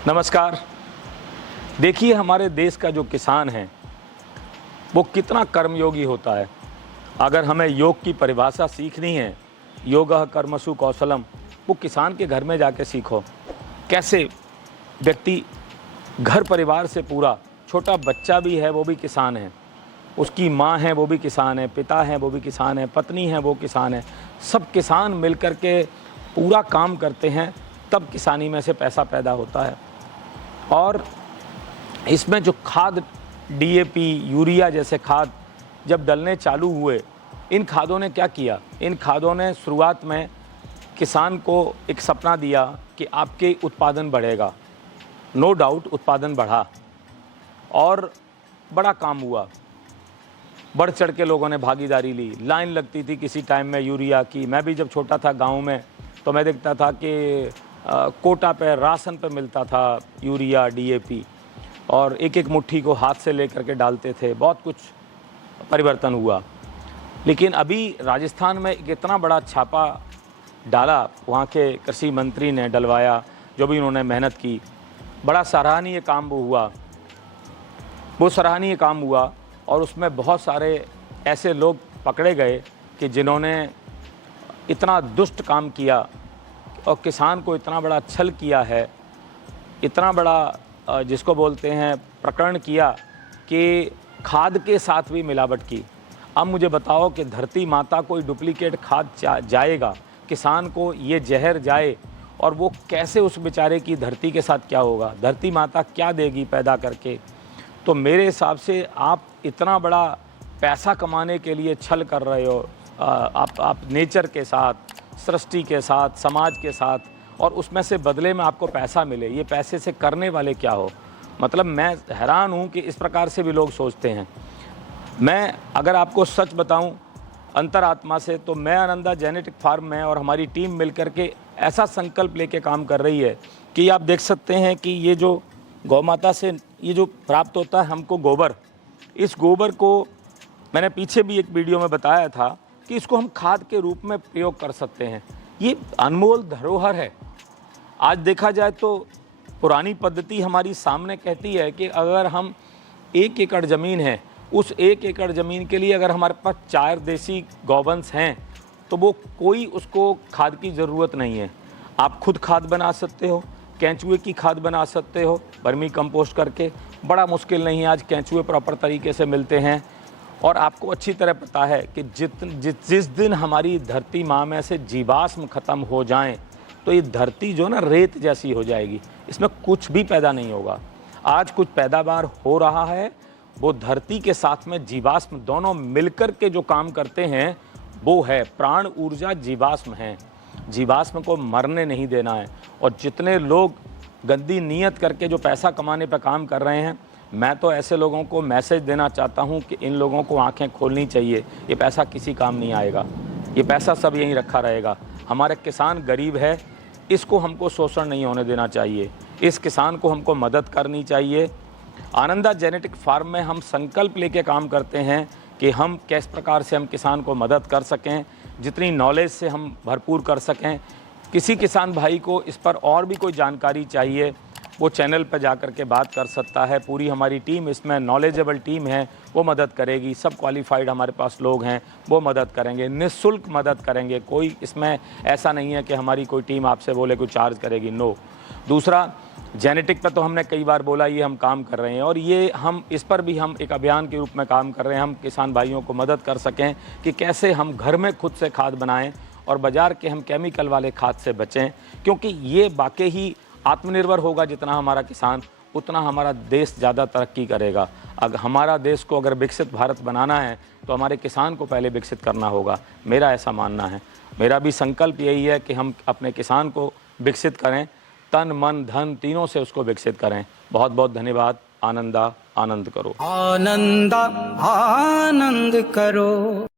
नमस्कार। देखिए, हमारे देश का जो किसान है वो कितना कर्मयोगी होता है। अगर हमें योग की परिभाषा सीखनी है, योगः कर्मसु कौशलम, वो किसान के घर में जाके सीखो। कैसे व्यक्ति घर परिवार से पूरा, छोटा बच्चा भी है वो भी किसान है, उसकी माँ है वो भी किसान है, पिता है वो भी किसान है, पत्नी है वो किसान है, सब किसान मिलकर के पूरा काम करते हैं, तब किसानी में से पैसा पैदा होता है। और इसमें जो खाद डीएपी, यूरिया जैसे खाद जब डलने चालू हुए, इन खादों ने क्या किया? इन खादों ने शुरुआत में किसान को एक सपना दिया कि आपके उत्पादन बढ़ेगा। नो डाउट उत्पादन बढ़ा और बड़ा काम हुआ। बढ़ चढ़ के लोगों ने भागीदारी ली। लाइन लगती थी किसी टाइम में यूरिया की। मैं भी जब छोटा था गांव में तो मैं देखता था कि कोटा पे, राशन पे मिलता था यूरिया, डीएपी, और एक एक मुट्ठी को हाथ से लेकर के डालते थे। बहुत कुछ परिवर्तन हुआ। लेकिन अभी राजस्थान में एक इतना बड़ा छापा डाला, वहाँ के कृषि मंत्री ने डलवाया, जो भी उन्होंने मेहनत की, बड़ा सराहनीय काम वो सराहनीय काम हुआ। और उसमें बहुत सारे ऐसे लोग पकड़े गए कि जिन्होंने इतना दुष्ट काम किया और किसान को इतना बड़ा छल किया है, इतना बड़ा जिसको बोलते हैं प्रकरण किया कि खाद के साथ भी मिलावट की। अब मुझे बताओ कि धरती माता कोई डुप्लीकेट खाद जाएगा, किसान को ये जहर जाए, और वो कैसे उस बेचारे की धरती के साथ क्या होगा? धरती माता क्या देगी पैदा करके? तो मेरे हिसाब से आप इतना बड़ा पैसा कमाने के लिए छल कर रहे हो, आप नेचर के साथ, सृष्टि के साथ, समाज के साथ, और उसमें से बदले में आपको पैसा मिले। ये पैसे से करने वाले क्या हो? मतलब मैं हैरान हूँ कि इस प्रकार से भी लोग सोचते हैं। मैं अगर आपको सच बताऊँ अंतरात्मा से, तो मैं आनंदा जेनेटिक फार्म में और हमारी टीम मिलकर के ऐसा संकल्प लेके काम कर रही है कि आप देख सकते हैं कि ये जो गौ माता से ये जो प्राप्त होता है हमको गोबर, इस गोबर को मैंने पीछे भी एक वीडियो में बताया था कि इसको हम खाद के रूप में प्रयोग कर सकते हैं। ये अनमोल धरोहर है। आज देखा जाए तो पुरानी पद्धति हमारी सामने कहती है कि अगर हम 1 एकड़ ज़मीन है, उस 1 एकड़ ज़मीन के लिए अगर हमारे पास 4 देसी गौवंश हैं तो वो कोई उसको खाद की ज़रूरत नहीं है। आप खुद खाद बना सकते हो, केंचुए की खाद बना सकते हो वर्मी कंपोस्ट करके। बड़ा मुश्किल नहीं है, आज केंचुए प्रॉपर तरीके से मिलते हैं। और आपको अच्छी तरह पता है कि जिस दिन हमारी धरती माँ में से जीवाश्म ख़त्म हो जाएं तो ये धरती जो ना रेत जैसी हो जाएगी, इसमें कुछ भी पैदा नहीं होगा। आज कुछ पैदावार हो रहा है, वो धरती के साथ में जीवाश्म दोनों मिलकर के जो काम करते हैं वो है प्राण ऊर्जा। जीवाश्म है, जीवाश्म को मरने नहीं देना है। और जितने लोग गंदी नीयत करके जो पैसा कमाने पर काम कर रहे हैं, मैं तो ऐसे लोगों को मैसेज देना चाहता हूं कि इन लोगों को आंखें खोलनी चाहिए। ये पैसा किसी काम नहीं आएगा, ये पैसा सब यहीं रखा रहेगा। हमारे किसान गरीब है, इसको हमको शोषण नहीं होने देना चाहिए, इस किसान को हमको मदद करनी चाहिए। आनंदा जेनेटिक फार्म में हम संकल्प लेके काम करते हैं कि हम किस प्रकार से हम किसान को मदद कर सकें, जितनी नॉलेज से हम भरपूर कर सकें। किसी किसान भाई को इस पर और भी कोई जानकारी चाहिए, वो चैनल पर जाकर के बात कर सकता है। पूरी हमारी टीम इसमें नॉलेजेबल टीम है, वो मदद करेगी। सब क्वालिफाइड हमारे पास लोग हैं, वो मदद करेंगे, निःशुल्क मदद करेंगे। कोई इसमें ऐसा नहीं है कि हमारी कोई टीम आपसे बोले कोई चार्ज करेगी, नो। दूसरा, जेनेटिक पर तो हमने कई बार बोला ये हम काम कर रहे हैं, और ये हम इस पर भी हम एक अभियान के रूप में काम कर रहे हैं। हम किसान भाइयों को मदद कर सकें कि कैसे हम घर में खुद से खाद बनाएं और बाज़ार के हम केमिकल वाले खाद से बचें, क्योंकि ये वाकई ही आत्मनिर्भर होगा। जितना हमारा किसान, उतना हमारा देश ज़्यादा तरक्की करेगा। अगर हमारा देश को अगर विकसित भारत बनाना है तो हमारे किसान को पहले विकसित करना होगा। मेरा ऐसा मानना है। मेरा भी संकल्प यही है कि हम अपने किसान को विकसित करें, तन मन धन तीनों से उसको विकसित करें। बहुत बहुत धन्यवाद। आनंदा आनंद करो। आनंदा आनंद करो।